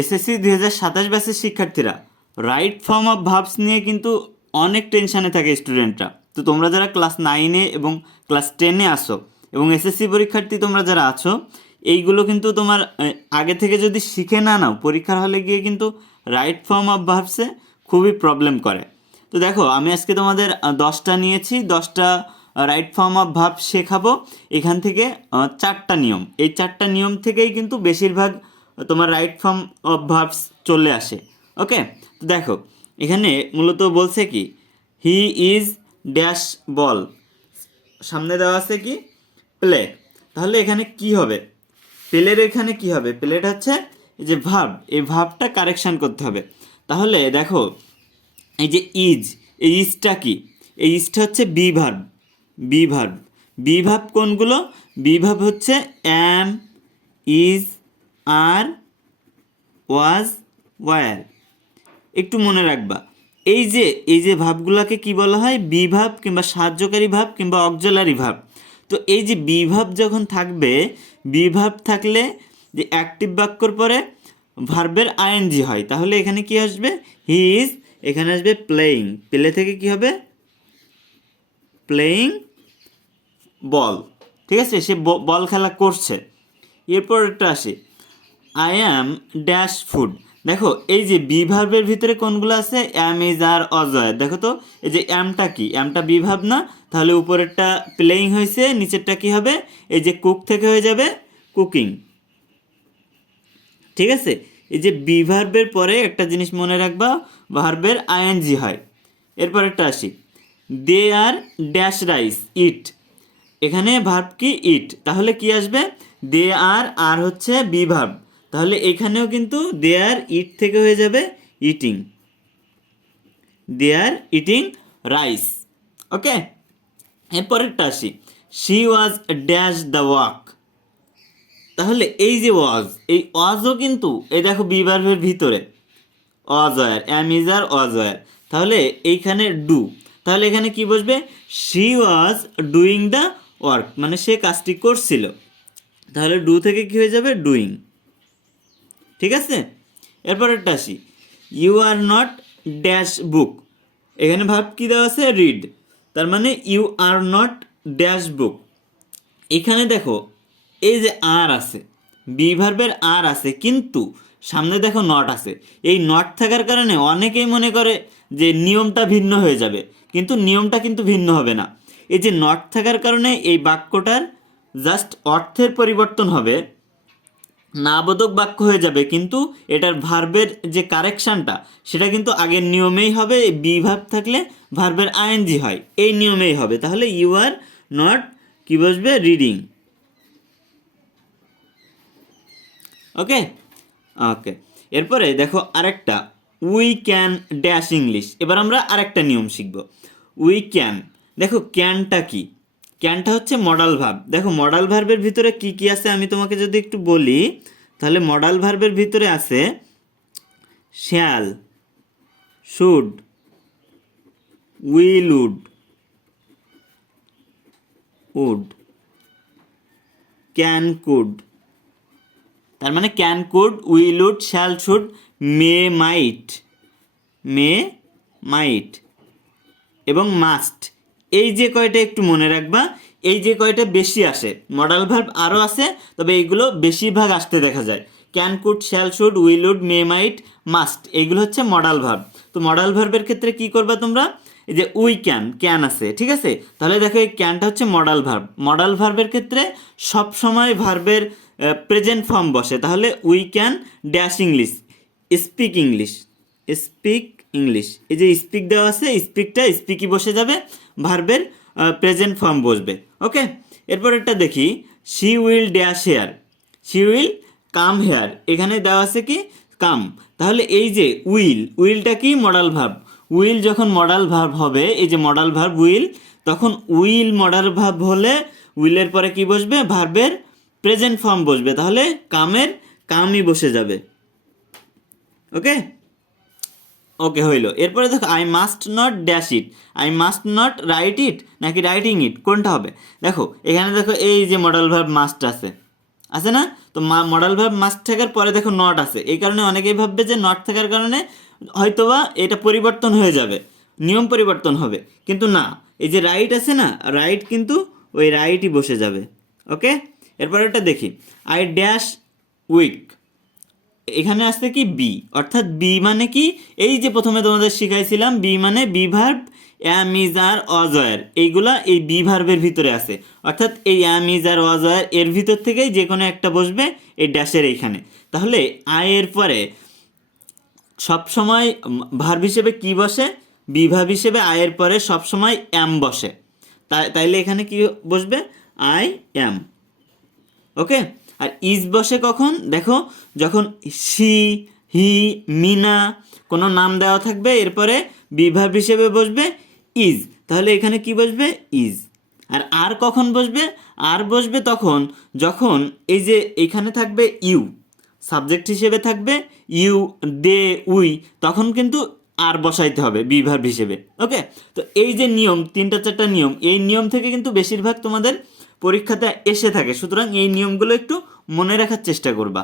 SSC 2027 ব্যাচের শিক্ষার্থীরা right form of verbs নিয়ে কিন্তু অনেক টেনশানে থাকে স্টুডেন্টরা। তো তোমরা যারা ক্লাস 9-এ এবং ক্লাস 10-এ আসো এবং এসএসসি পরীক্ষার্থী তোমরা যারা আছো, এইগুলো কিন্তু তোমার আগে থেকে যদি শিখে না নাও, পরীক্ষার হলে গিয়ে কিন্তু রাইট ফর্ম অফ ভার্বসে খুবই প্রবলেম করে। তো দেখো, আমি আজকে তোমাদের 10টা নিয়েছি, 10টা রাইট ফর্ম অফ ভার্ব শেখাবো। এখান থেকে 4টা নিয়ম, এই 4টা নিয়ম থেকেই কিন্তু বেশিরভাগ তোমার রাইট ফর্ম অফ ভার্বস চলে আসে। ওকে, তো দেখো এখানে মূলত বলছে কি, হি ইজ ড্যাশ বল, সামনে দেওয়া আছে কি প্লে। তাহলে এখানে কি হবে, প্লের এখানে কি হবে, প্লেটা হচ্ছে এই যে ভার্ব, এই ভার্বটা কারেকশান করতে হবে। তাহলে দেখো এই যে ইজ, এই ইজটা কি, এই ইজটা হচ্ছে be verb. Be verb, be verb কোনগুলো, বি ভার্ব হচ্ছে অ্যাম, ইজ, আর, ওয়াজ, ওয়ার। একটু মনে রাখবা, এই যে ভাবগুলোকে কি বলা হয়, বি ভাব কিংবা সাহায্যকারী ভাব কিংবা অক্সিলারি ভাব। তো এই যে বি ভাব যখন থাকবে, বি ভাব থাকলে যে অ্যাক্টিভ বাক্যর পরে ভার্বের আইএনজি হয়, তাহলে এখানে কি আসবে, হি ইজ, এখানে আসবে প্লেয়িং, প্লে থেকে কি হবে, প্লেয়িং বল। ঠিক আছে, সে বল খেলা করছে। এরপর একটা আসে, আই অ্যাম ড্যাশ ফুড। দেখো এই যে বি ভার্বের ভিতরে কোনগুলো আছে, অ্যাম, ইজ, আর, অজয়। দেখো তো এই যে অ্যামটা কি, অ্যামটা বি ভার্ব না, তাহলে উপরেরটা প্লেয়িং হয়েছে, নিচেরটা কি হবে, এই যে কুক থেকে হয়ে যাবে কুকিং। ঠিক আছে, এই যে বি ভার্বের পরে একটা জিনিস মনে রাখবা, ভার্বের আইএনজি হয়। এরপর একটা আসি, দে আর ড্যাশ রাইস ইট। এখানে ভার্ব কি ইট, তাহলে কি আসবে, দে আর হচ্ছে বি ভার্ব, তাহলে এখানেও কিন্তু দে আর ইট থেকে হয়ে যাবে eating, they are eating rice. Okay, এরপরেরটা আসি, she was dash the walk. তাহলে এই যে ওয়াজ, এই ওয়াজও কিন্তু এই দেখো বি ভার্বের ভিতরে অজয়ার, অ্যাম, ইজ, আর, অজয়ার। তাহলে এইখানে ডু, তাহলে এখানে কি বসবে, she was doing the work, মানে সে কাজটি করছিল, তাহলে ডু থেকে কি হয়ে যাবে, ডুইং। ঠিক আছে, এরপরেরটা আসি, you are not dash book. এখানে ভাব কি দেওয়া আছে, রিড, তার মানে you are not dash book. এখানে দেখো এই যে আর আছে, বি ভার্বের আর আছে, কিন্তু সামনে দেখো নট আছে। এই নট থাকার কারণে অনেকেই মনে করে যে নিয়মটা ভিন্ন হয়ে যাবে, কিন্তু নিয়মটা কিন্তু ভিন্ন হবে না। এই যে নট থাকার কারণে এই বাক্যটার জাস্ট অর্থের পরিবর্তন হবে, নাবোধক বাক্য হয়ে যাবে, কিন্তু এটার ভার্বের যে কারেকশানটা সেটা কিন্তু আগের নিয়মেই হবে। বি ভার্ব থাকলে ভার্বের আইএনজি হয়, এই নিয়মেই হবে। তাহলে ইউ আর নট কি বসবে, রিডিং। ওকে, ওকে, এরপরে দেখো আরেকটা, উই ক্যান ড্যাশ ইংলিশ। এবার আমরা আরেকটা নিয়ম শিখব, উই ক্যান। দেখো ক্যানটা কি, ক্যানটা হচ্ছে মডাল ভার্ব। দেখো মডাল ভার্বের ভিতরে কি কি আছে আমি তোমাকে যদি একটু বলি, তাহলে মডাল ভার্বের ভিতরে আছে shall, should, will, would, can, could. তার মানে can, could, will, would, shall, should, may, might, may, might এবং মাস্ট। এই যে কয়টা একটু মনে রাখবা, এই যে কয়টা বেশি আসে, মডাল ভার্ব আরও আছে, তবে এইগুলো বেশিরভাগ আসতে দেখা যায়। Can, could, shall, should, will, would, may, might, must, এইগুলো হচ্ছে মডাল ভার্ব। তো মডাল ভার্বের ক্ষেত্রে কি করবা তোমরা, এই যে উই ক্যান, ক্যান আছে, ঠিক আছে, তাহলে দেখো এই ক্যানটা হচ্ছে মডাল ভার্ব। মডাল ভার্বের ক্ষেত্রে সব সময় ভার্বের প্রেজেন্ট ফর্ম বসে, তাহলে we can dash English, speak English, speak English. এই যে স্পিক দেওয়া আছে, স্পিকটা স্পিকই বসে যাবে, ভার্বের প্রেজেন্ট ফর্ম বসবে। ওকে, এরপর একটা দেখি, she will dash here, she will come here. এখানে দেওয়া আছে কি, কাম, তাহলে এই যে উইল, উইলটা কি মডাল ভার্ব। উইল যখন মডাল ভার্ব হবে, এই যে মডাল ভার্ব উইল, তখন উইল মডাল ভার্ব হলে উইলের পরে কি বসবে, ভার্বের প্রেজেন্ট ফর্ম বসবে, তাহলে কামের কামই বসে যাবে। ওকে, ওকে হইল। এরপরে দেখো, I must not dash it, I must not write it নাকি রাইটিং ইট, কোনটা হবে। দেখো এখানে দেখো এই যে মডাল ভার্ব মাস্ট আছে, আছে না? তো মডাল ভার্ব মাস্ট থাকার পরে দেখো নট আছে, এই কারণে অনেকেই ভাববে যে নট থাকার কারণে হয়তোবা এটা পরিবর্তন হয়ে যাবে, নিয়ম পরিবর্তন হবে, কিন্তু না, এই যে রাইট আছে না, রাইট কিন্তু ওই রাইটই বসে যাবে। ওকে, এরপরে ওটা দেখি, আই ড্যাশ উইক, এখানে আসছে কি বি, অর্থাৎ বি মানে কি, এই যে প্রথমে তোমাদের শিখাইছিলাম বি মানে বি ভার্ব অ্যাম ইজ আর অজয়ের, এইগুলা এই বি ভার্বের ভিতরে আছে, অর্থাৎ এই অ্যাম ইজ আর অজয়ের এর ভিতর থেকেই যে কোনো একটা বসবে এই ড্যাশের এইখানে। তাহলে আয়ের পরে সবসময় ভার্ব হিসেবে কি বসে, বি ভার্ব হিসেবে আয়ের পরে সবসময় অ্যাম বসে, তাইলে এখানে কি বসবে, I am. Okay, R is বসে কখন, দেখো যখন সি, হি, মিনা কোনো নাম দেওয়া থাকবে, এরপরে বি ভার্ব হিসেবে বসবে ইজ, তাহলে এখানে কি বসবে, ইজ। আর কখন বসবে, আর বসবে তখন যখন এই যে এখানে থাকবে ইউ, সাবজেক্ট হিসেবে থাকবে ইউ, দে, উই, তখন কিন্তু আর বসাইতে হবে বি ভার্ব হিসেবে। ওকে, তো এই যে নিয়ম, 3-4টা নিয়ম, এই নিয়ম থেকে কিন্তু বেশিরভাগ তোমাদের পরীক্ষাতে এসে থাকে, সুতরাং এই নিয়মগুলো একটু মনে রাখার চেষ্টা করবা।